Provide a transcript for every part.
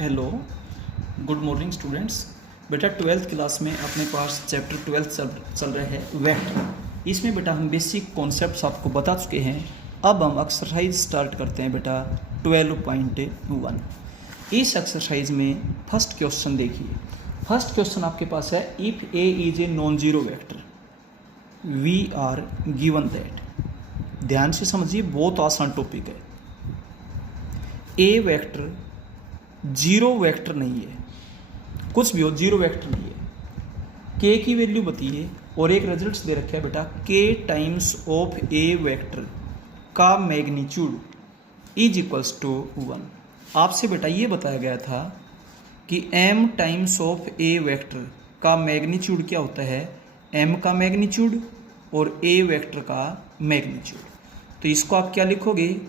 Hello, good morning students. बेटा 12th class में अपने पास चैप्टर 12 चल रहा है वेक्टर। इसमें बेटा हम बेसिक कॉन्सेप्ट्स आपको बता चुके हैं। अब हम एक्सरसाइज स्टार्ट करते हैं बेटा 12.1। इस एक्सरसाइज में फर्स्ट क्वेश्चन देखिए। फर्स्ट क्वेश्चन आपके पास है if a is a non zero vector we are given that. ध्यान से समझिए, बहुत आसान टॉपिक है। ए वेक्टर जीरो वेक्टर नहीं है, कुछ भी हो जीरो वेक्टर नहीं है। के की वैल्यू बताइए और एक रिजल्ट्स दे रखा है बेटा के टाइम्स ऑफ ए वेक्टर का मैग्नीट्यूड इज इक्वल्स टू 1। आपसे बेटा ये बताया गया था कि m times of a vector का मैग्नीट्यूड क्या होता है, m का मैग्नीट्यूड और a वेक्टर का मैग्नीट्यूड। तो इसको आप क्या लिखोगे,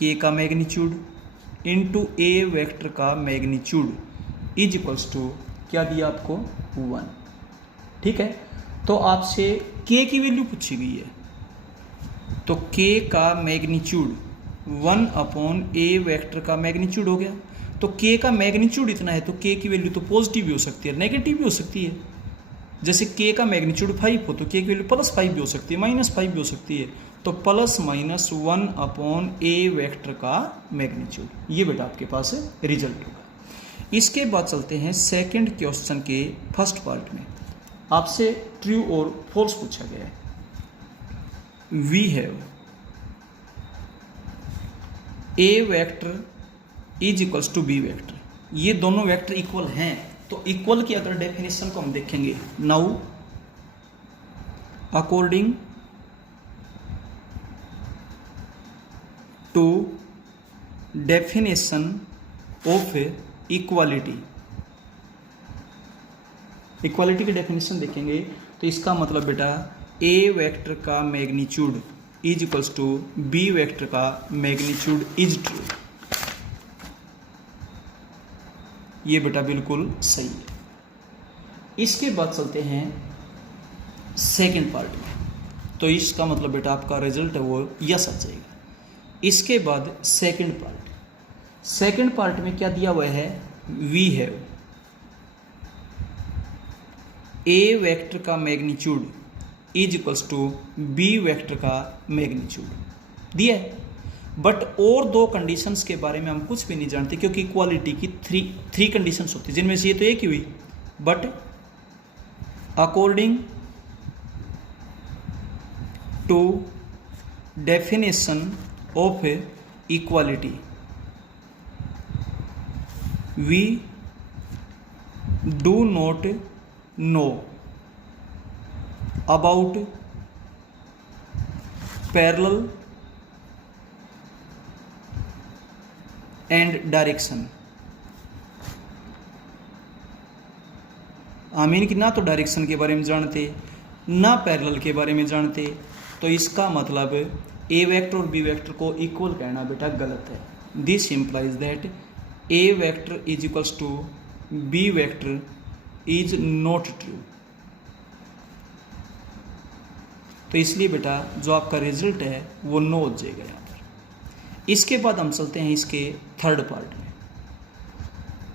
k का मैग्नीट्यूड इंटू ए वेक्टर का मैग्नीट्यूड इज इक्वल्स टू क्या दिया आपको 1। ठीक है, तो आपसे k की वैल्यू पूछी गई है, तो k का मैग्नीट्यूड 1 अपॉन ए वेक्टर का मैग्नीट्यूड हो गया। तो k का मैग्नीट्यूड इतना है तो k की वैल्यू तो पॉजिटिव भी हो सकती है, नेगेटिव भी हो सकती है। जैसे k का मैग्नीट्यूड 5 हो तो k की वैल्यू +5 भी हो सकती है, -5 भी हो सकती है। तो ±1 अपॉन ए वेक्टर का मैग्नीट्यूड, ये बेटा आपके पास रिजल्ट होगा। इसके बाद चलते हैं सेकंड क्वेश्चन के फर्स्ट पार्ट में। आपसे ट्रू और फॉल्स पूछा गया है। We have a vector is equals to b vector. ये दोनों वेक्टर इक्वल हैं, तो इक्वल की अगर डेफिनेशन को हम देखेंगे, now according to definition of equality, equality की डेफिनेशन देखेंगे तो इसका मतलब बेटा ए वेक्टर का magnitude is equals to b vector का मैग्नीट्यूड इज ट्रू। ये बेटा बिल्कुल सही है। इसके बाद चलते हैं सेकंड पार्ट में, तो इसका मतलब बेटा आपका रिजल्ट है वो यस आ जाएगा। इसके बाद सेकंड पार्ट में क्या दिया हुआ है, वी हैव ए वेक्टर का magnitude is equals to b vector का मैग्नीट्यूड दिया है। बट और दो कंडीशंस के बारे में हम कुछ भी नहीं जानते, क्योंकि इक्वालिटी की थ्री कंडीशंस होती है, जिनमें से ये तो एक ही हुई। But according to definition of equality we do not know about parallel and direction. आमीन कि ना तो डायरेक्शन के बारे में जानते ना पैरेलल के बारे में जानते, तो इसका मतलब ए वेक्टर और बी वेक्टर को इक्वल कहना बेटा गलत है। This implies that a vector is equals to b vector is not true. तो इसलिए बेटा जो आपका रिजल्ट है वो नो हो जाएगा यहाँ पर। इसके बाद हम चलते हैं इसके थर्ड पार्ट में।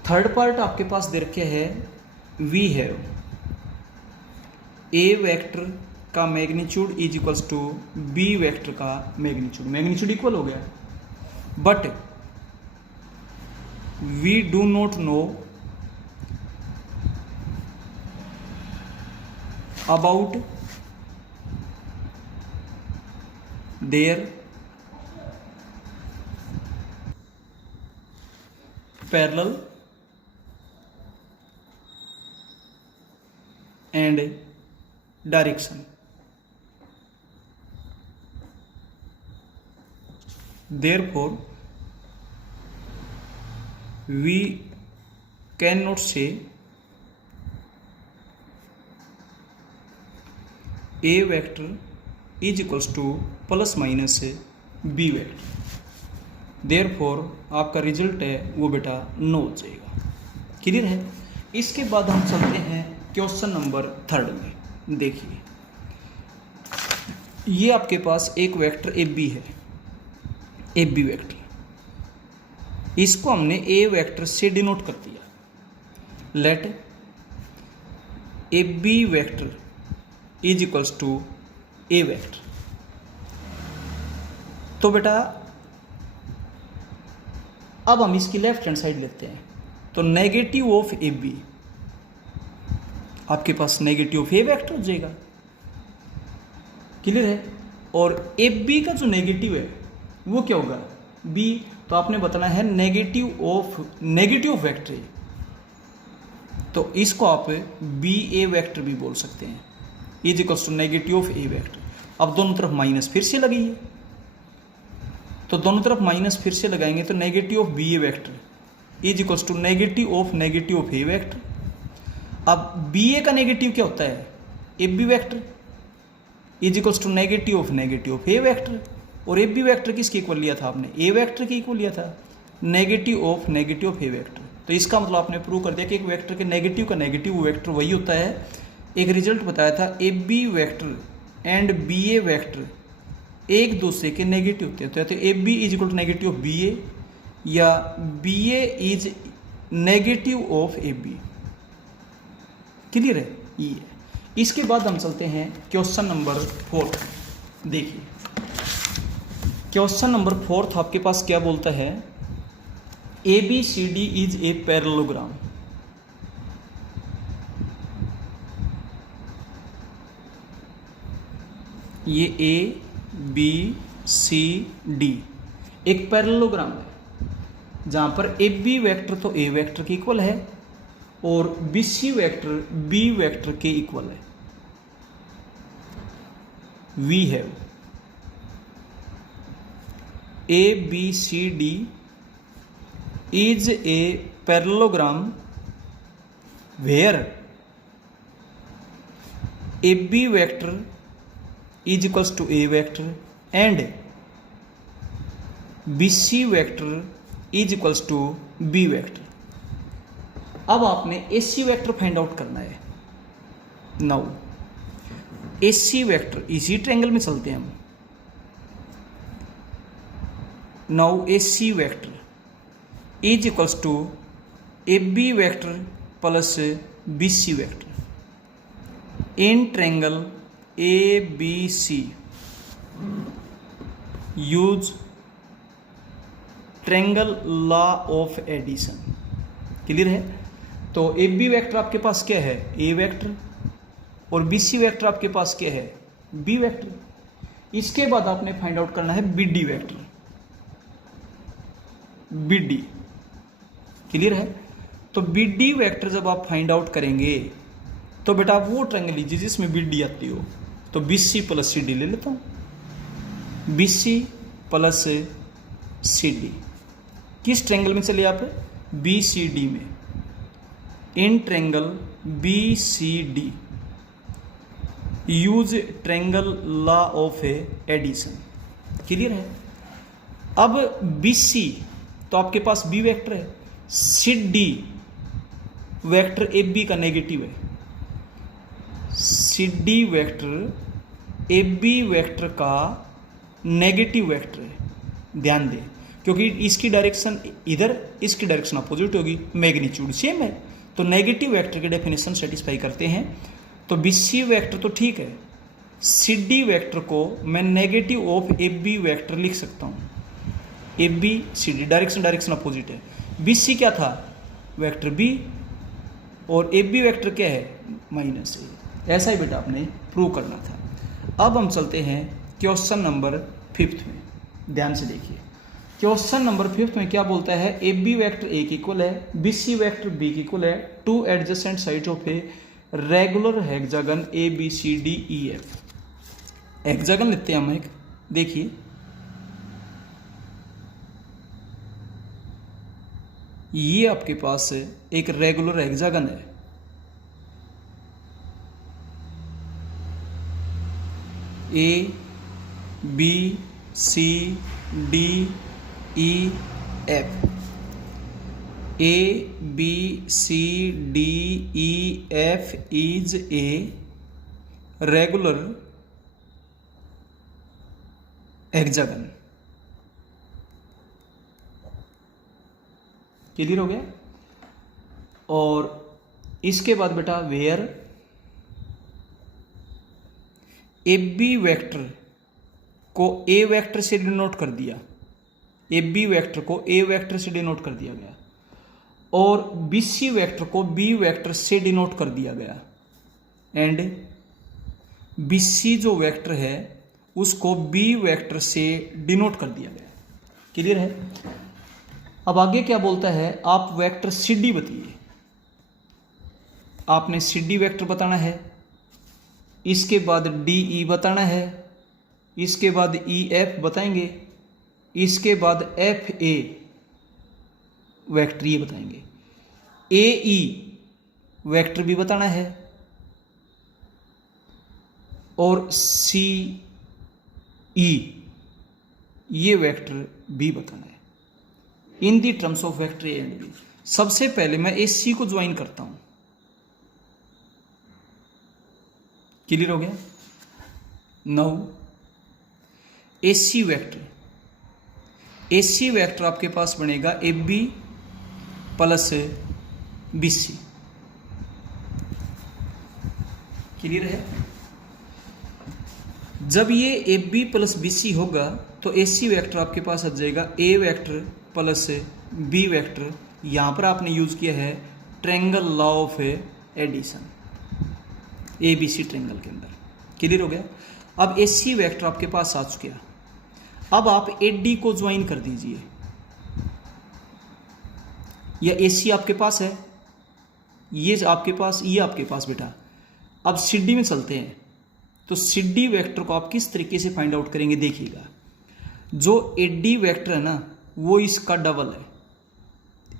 थर्ड पार्ट आपके पास दे रखे है वी हैव ए वेक्टर का magnitude is equals to b vector का मैग्नीट्यूड। मैग्नीट्यूड इक्वल हो गया, but we do not know about their parallel and direction. Therefore, we cannot say A vector is equals to plus minus B vector. Therefore, आपका result है वो बेटा no हो जाएगा। Clear है। इसके बाद हम चलते हैं क्वेश्चन नंबर थर्ड में। देखिए, ये आपके पास एक वेक्टर ए बी है, ए बी वेक्टर। इसको हमने ए वेक्टर से डिनोट कर दिया। Let A B vector is equals to a vector. तो बेटा अब हम इसकी लेफ्ट हैंड साइड लेते हैं, तो नेगेटिव ऑफ ए बी, आपके पास नेगेटिव ऑफ ए वेक्टर हो जाएगा। क्लियर है? और ए बी का जो नेगेटिव है वो क्या होगा? बी। तो आपने बताना है नेगेटिव ऑफ वेक्टर है, तो इसको आप बी ए वेक्टर भी बोल सकते हैं, is equals to negative of a vector. अब दोनों तरफ माइनस फिर से लगाइए, तो दोनों तरफ माइनस फिर से लगाएंगे तो negative of B A vector is equals to negative of a vector. अब बी ए का नेगेटिव क्या होता है? A B vector is equals to negative of a vector. और ए बी वेक्टर किसके इक्वल लिया था आपने? ए वेक्टर के इक्वल लिया था, नेगेटिव ऑफ ए वेक्टर। तो इसका मतलब आपने प्रूव कर दिया कि एक वेक्टर के नेगेटिव का नेगेटिव वेक्टर वही होता है। एक रिजल्ट बताया था, A B vector and B A vector एक दूसरे के नेगेटिव होते हैं। तो A B is equal to negative of B A, या B A is negative of A B. Clear है? ये है। इसके बाद हम चलते हैं क्वेश्चन नंबर 4। देखिए क्वेश्चन नंबर 4 आपके पास क्या बोलता है? A B C D is a parallelogram. ये ए बी सी डी एक पैरेललोग्राम है जहां पर ए बी वेक्टर तो ए वेक्टर के इक्वल है और B C vector B vector के इक्वल है। We have A B C D is a parallelogram where A B vector is equals to a vector and bc vector is equals to b vector। अब आपने ac vector find out करना है। Now ac vector इसी triangle में चलते हैं हम। Now ac vector is equals to A B vector plus bc vector in triangle A B C. Use triangle law of addition. Clear है? तो A B vector आपके पास क्या है? ए वेक्टर, और बी सी वेक्टर आपके पास क्या है? B vector. इसके बाद आपने फाइंड आउट करना है B D vector, B D. Clear है? तो बी डी वेक्टर जब आप फाइंड आउट करेंगे तो बेटा आप वो ट्रायंगल लीजिए जिसमें बी डी आती हो। तो B C plus C D ले लेता हूं, B C plus C D. किस ट्रायंगल में चलिए आप? बी सी डी में। In triangle B C D use triangle law of addition. Clear है? अब बी सी तो आपके पास बी वेक्टर है, C D vector A B का नेगेटिव है, C D vector A B vector का नेगेटिव वेक्टर है। ध्यान दें, क्योंकि इसकी डायरेक्शन इधर, इसकी डायरेक्शन अपोजिट होगी, मैग्नीट्यूड सेम है, तो नेगेटिव वेक्टर की डेफिनेशन सेटिस्फाई करते हैं। तो बी सी वेक्टर तो ठीक है, सी डी वेक्टर को मैं negative of A B vector लिख सकता हूँ। A B C D direction opposite है। बी सी क्या था? वेक्टर बी, और ए बी वेक्टर क्या है? माइनस ए। ऐसा ही बेटा आपने प्रूव करना था। अब हम चलते हैं क्वेश्चन नंबर 5 में। ध्यान से देखिए क्वेश्चन नंबर 5 में क्या बोलता है? ए बी वेक्टर ए के इक्वल है, बी सी वेक्टर बी के इक्वल है, two adjacent side of a regular hexagon A B C D E F. Hexagon लेते हैं हम एक। देखिए ये आपके पास एक रेगुलर हेक्सागन है। A B C D E F, A B C D E F is a regular hexagon. Clear हो गया। और इसके बाद बेटा वेयर ए बी वेक्टर को ए वेक्टर से डिनोट कर दिया, ए बी वेक्टर को ए वेक्टर से डिनोट कर दिया गया और बी सी वेक्टर को बी वेक्टर से डिनोट कर दिया गया एंड बी सी जो वेक्टर है उसको बी वेक्टर से डिनोट कर दिया गया। क्लियर है। अब आगे क्या बोलता है, आप वेक्टर सी डी बताइए। आपने सी डी वेक्टर बताना है, इसके बाद डी ई बताना है, इसके बाद ई एफ बताएंगे, इसके बाद एफ ए वेक्टर ये बताएंगे, ए ई वेक्टर भी बताना है और सी ई ये वेक्टर भी बताना है in the terms of vector A and B. सबसे पहले मैं ए सी को ज्वाइन करता हूं। क्लियर हो गया। Now A C vector, A C vector आपके पास बनेगा A B plus B C. Clear है। जब ये A B plus B C होगा तो ए सी वेक्टर आपके पास आ जाएगा a vector plus b vector. यहां पर आपने यूज किया है triangle law of addition A B C triangle के अंदर। क्लियर हो गया। अब ए सी वेक्टर आपके पास आ चुका। अब आप ए डी को ज्वाइन कर दीजिए, या ए सी आपके पास है, ये आपके पास, ये आपके पास बेटा। अब सी डी में चलते हैं। तो सी डी वेक्टर को आप किस तरीके से फाइंड आउट करेंगे देखिएगा। जो ए डी वेक्टर है ना वो इसका डबल है,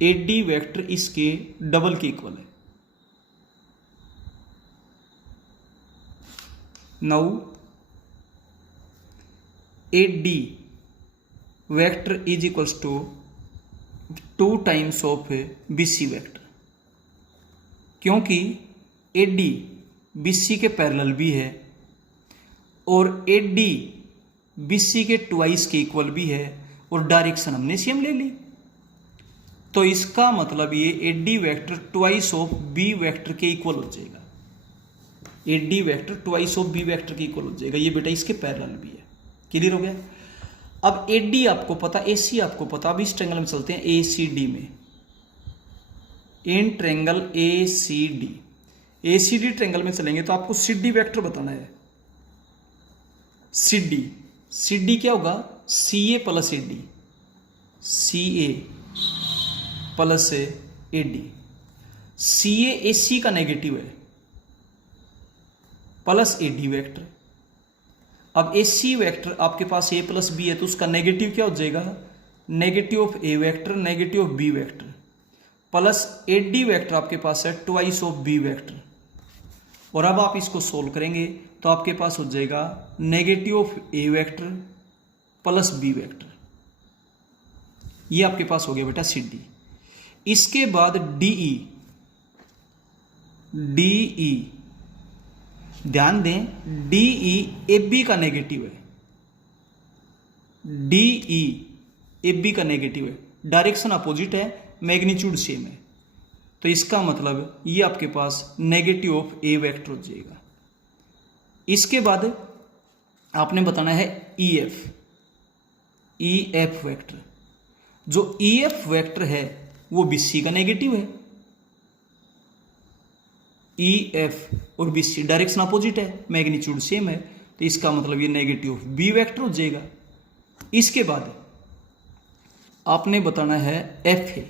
ए डी वेक्टर इसके डबल के इक्वल है। Now A D vector is equals to 2 times of B C vector, क्योंकि ए डी बी सी के पैरेलल भी है और ए डी बी सी के ट्वाइस के इक्वल भी है और डायरेक्शन हमने सेम ले ली। तो इसका मतलब ये A D vector twice of b vector के इक्वल हो जाएगा। A D vector twice of b vector के इक्वल हो जाएगा। ये बेटा इसके पैरेलल भी है। क्लियर हो गया। अब ए डी आपको पता, ए सी आपको पता। अब इस ट्रायंगल में चलते हैं ए सी डी में। In triangle A C D, A C D triangle में चलेंगे तो आपको सी डी वेक्टर बताना है। सी डी, सी डी क्या होगा, C A plus A D, C A plus A D. C A C का नेगेटिव है प्लस ए डी वेक्टर। अब ए सी वेक्टर आपके पास ए प्लस बी है तो उसका नेगेटिव क्या हो जाएगा, negative of a vector negative of b vector, plus A D vector आपके पास है ट्वाइस ऑफ बी वेक्टर। और अब आप इसको सोल्व करेंगे तो आपके पास हो जाएगा negative of a vector plus b vector. ये आपके पास हो गया बेटा सी डी। इसके बाद डीई, डीई ध्यान दें, डीई ए बी का नेगेटिव है, डीई ए बी का नेगेटिव है, डायरेक्शन अपोजिट है, मैग्नीट्यूड सेम है। तो इसका मतलब ये आपके पास नेगेटिव ऑफ ए वेक्टर हो जाएगा। इसके बाद आपने बताना है E F, E F vector. जो ई एफ वेक्टर है वो बी सी का नेगेटिव है। ई एफ और बी सी डायरेक्शन अपोजिट है, मैग्नीट्यूड सेम है, तो इसका मतलब ये नेगेटिव ऑफ बी वेक्टर हो जाएगा। इसके बाद आपने बताना है F A,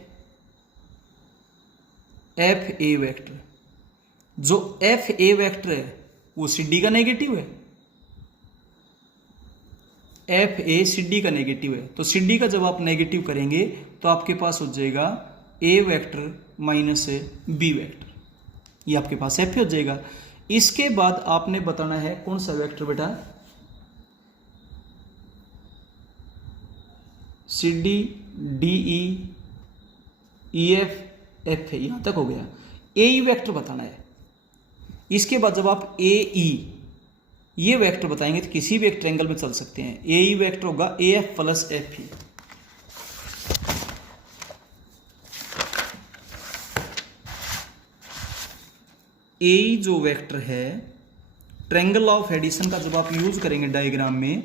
F A vector. जो एफ ए वेक्टर है वो सी डी का नेगेटिव है, एफ ए सी डी का नेगेटिव है। तो सी डी का जब आप नेगेटिव करेंगे तो आपके पास हो जाएगा a vector minus B vector. ये आपके पास एफ हो जाएगा। इसके बाद आपने बताना है कौन सा वेक्टर बेटा, C D D E F F है, यहां तक हो गया। ए ई वेक्टर बताना है। इसके बाद जब आप ए ई ये वेक्टर बताएंगे तो किसी भी एक ट्रायंगल में चल सकते हैं। ए ई वेक्टर होगा A F plus F E. A जो वेक्टर है, ट्रायंगल ऑफ एडिशन का जब आप यूज करेंगे डायग्राम में,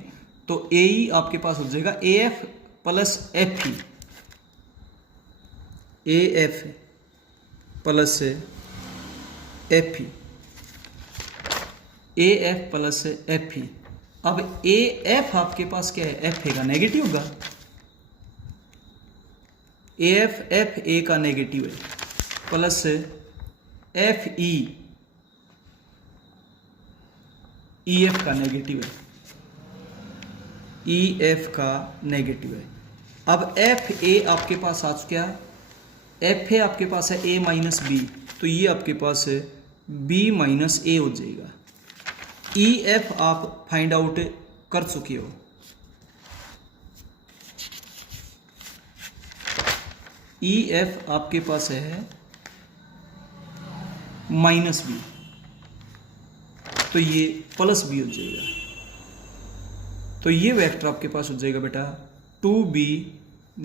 तो ए आपके पास हो जाएगा ए एफ प्लस एफ ई, ए एफ प्लस एफ ई, ए एफ प्लस एफ ई। अब ए एफ आपके पास क्या है, एफ ए का नेगेटिव होगा, एफ ए का नेगेटिव है, प्लस एफ ई एफ का नेगेटिव है, ई एफ का नेगेटिव है। अब एफ ए आपके पास आ चुका, एफ ए आपके पास है ए माइनस बी, तो ये आपके पास है बी माइनस ए हो जाएगा। ई एफ आप फाइंड आउट कर चुके हो, ई एफ आपके पास है माइनस बी, तो ये प्लस बी हो जाएगा। तो ये वेक्टर आपके पास हो जाएगा बेटा 2b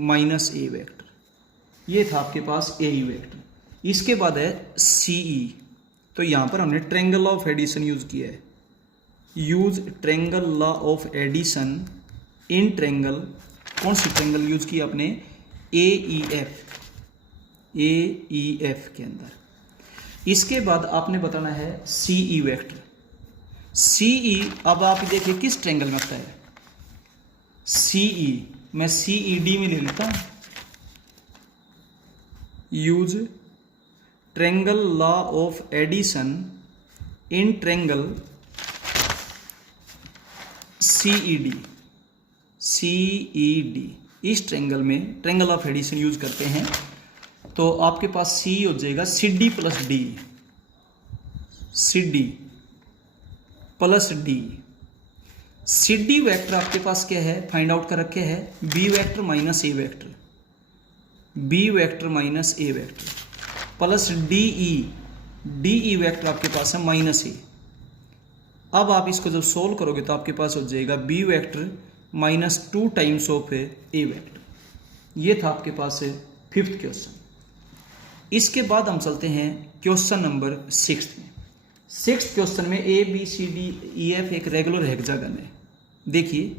माइनस ए वेक्टर। ये था आपके पास ए वेक्टर। इसके बाद है सी ई, तो यहां पर हमने triangle law of addition use किया है। Use triangle law of addition in triangle, कौन सी ट्रायंगल यूज की आपने, ए ई एफ के अंदर। इसके बाद आपने बताना है सी ई वेक्टर। सी ई अब आप देखिए किस ट्रायंगल में आता है, सी ई, मैं सी ई डी में ले लेता हूं। Use triangle law of addition in triangle C E D, इस ट्रायंगल में ट्रायंगल ऑफ एडिशन यूज करते हैं। तो आपके पास सी हो जाएगा C D plus D, C D plus D. C D vector आपके पास क्या है, फाइंड आउट कर रखे है B vector minus A vector, B vector minus A vector plus D E vector आपके पास है माइनस ए। अब आप इसको जब सोल्व करोगे तो आपके पास हो जाएगा b vector minus 2 times of a vector. ये था आपके पास है 5th क्वेश्चन। इसके बाद हम चलते हैं क्वेश्चन नंबर 6 में। 6th क्वेश्चन में A B C D E F एक रेगुलर हेक्सागन है। देखिए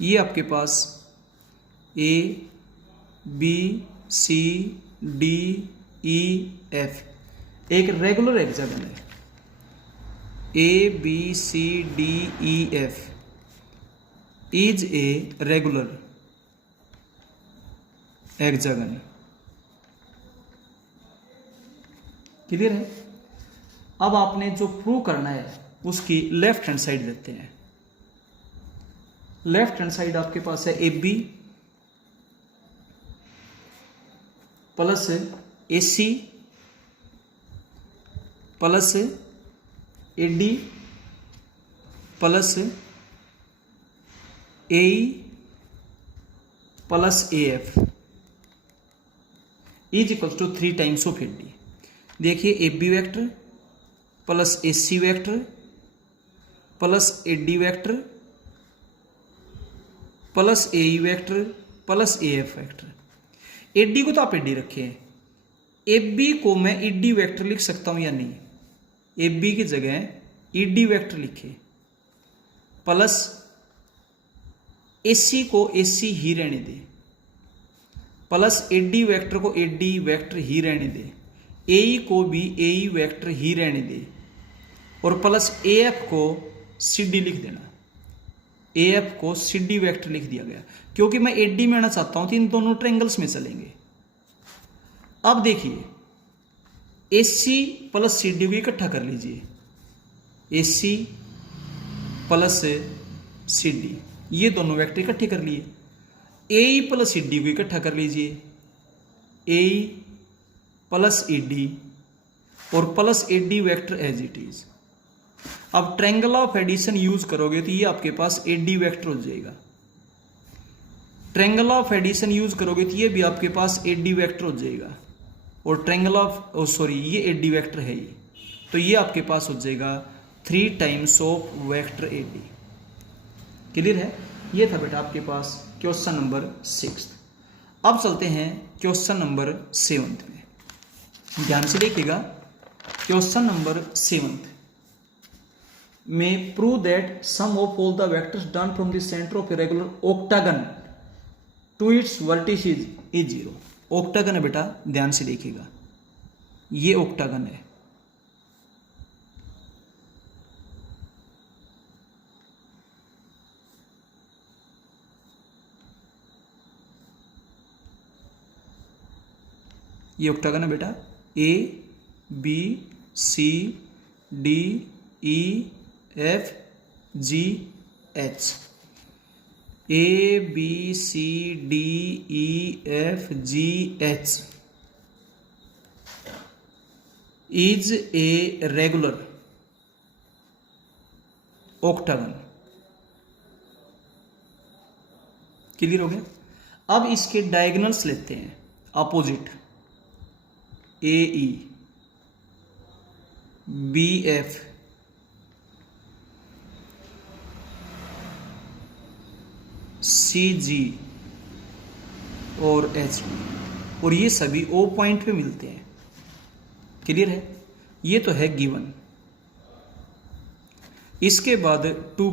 ये आपके पास A B C D E F एक रेगुलर हेक्सागन है। A B C D E F is a regular hexagon. Clear है। अब आपने जो प्रूव करना है उसकी लेफ्ट हैंड साइड लेते हैं। लेफ्ट हैंड साइड आपके पास है A B plus A C plus A D plus A plus A F is equal to 3 times of A D. देखिए A B vector plus A C vector plus A D vector plus A E vector plus A F vector. A D को तो आप A D रखे हैं, A B को मैं E D vector लिख सकता हूं या नहीं, ए बी की जगह ई डी वैक्टर लिखे प्लस ए सी को ए सी ही रहने दे प्लस ए डी वैक्टर को ए डी वैक्टर ही रहने दे, ए ई को भी ए ई वैक्टर ही रहने दे और प्लस ए एफ को सी डी लिख देना। ए एफ को सी डी वैक्टर लिख दिया गया क्योंकि मैं ए डी में आना चाहता हूं तो इन दोनों ट्रायंगल्स में चलेंगे। अब देखिए ए सी प्लस सी डी को इकट्ठा कर लीजिए, ए सी प्लस सी डी ये दोनों वेक्टर इकट्ठे कर लिए। ए ई प्लस ई डी को इकट्ठा कर लीजिए, A E plus E D और plus A D vector as it is. अब ट्रायंगल ऑफ एडिशन यूज करोगे तो ये आपके पास ए डी वेक्टर हो जाएगा। ट्रायंगल ऑफ एडिशन यूज करोगे तो ये भी आपके पास ए डी वेक्टर हो जाएगा और ट्रायंगल ऑफ सॉरी ये ए डी वेक्टर है ये, तो ये आपके पास हो जाएगा 3 times of vector A D. Clear है। ये था बेटा आपके पास क्वेश्चन नंबर 6। अब चलते हैं क्वेश्चन नंबर 7 में। ध्यान से देखिएगा, क्वेश्चन नंबर 7 में prove that sum of all the vectors drawn from the centre of a regular octagon to its vertices is 0। Octagon है बेटा, ध्यान से देखिएगा, ये ऑक्टागन है। ये ऑक्टागन है बेटा, A B C D E F G H. A B C D E F G H is a regular octagon. Clear हो गया। अब इसके डायगोनल्स लेते हैं, opposite, A E B F C G और एच, और ये सभी ओ पॉइंट पे मिलते हैं। क्लियर है, ये तो है गिवन। इसके बाद टू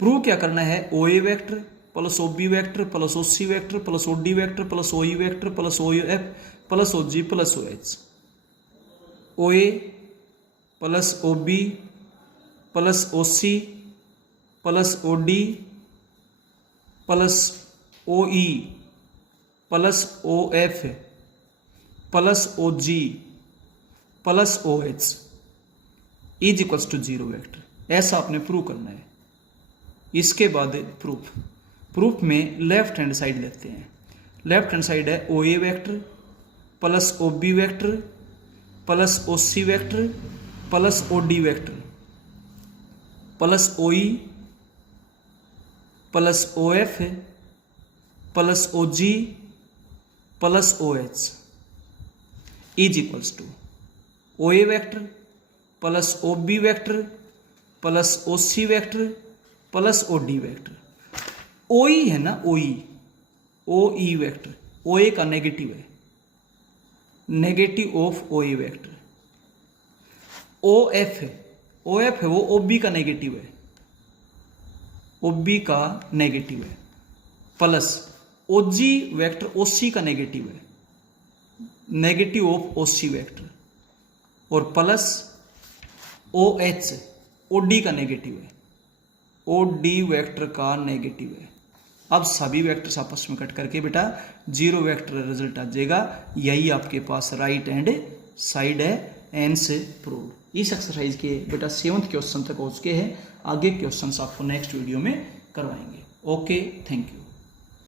प्रूव क्या करना है, O A vector plus O B vector plus O C vector plus O D vector plus O E vector plus O F plus O G plus O H. O A plus O B plus O C plus O D plus O E plus O F plus O G plus O H is equals to 0 vector. ऐसा आपने prove करना है। इसके बाद proof में left hand side लेते हैं। Left hand side है O A vector plus O B vector plus O C vector plus O D vector plus O E plus O F plus O G plus O H is equals to O A vector plus O B vector plus O C vector plus O D vector. O E है ना, ओ E vector, ओ ए का negative है, negative of O A vector. O F है वो O B का negative है, O B का negative है, plus O G vector O C का नेगेटिव है, negative of O C vector, और plus O H O D का नेगेटिव है, ओ डी वैक्टर का नेगेटिव है। अब सभी वेक्टर्स आपस में कट करके बेटा 0 वेक्टर रिजल्ट आ जाएगा। यही आपके पास राइट हैंड साइड है, एन से प्रूव। इस एक्सरसाइज के बेटा 7th क्वेश्चन तक हो चुके हैं। आगे क्वेश्चंस आपको नेक्स्ट वीडियो में करवाएंगे। Okay, thank you.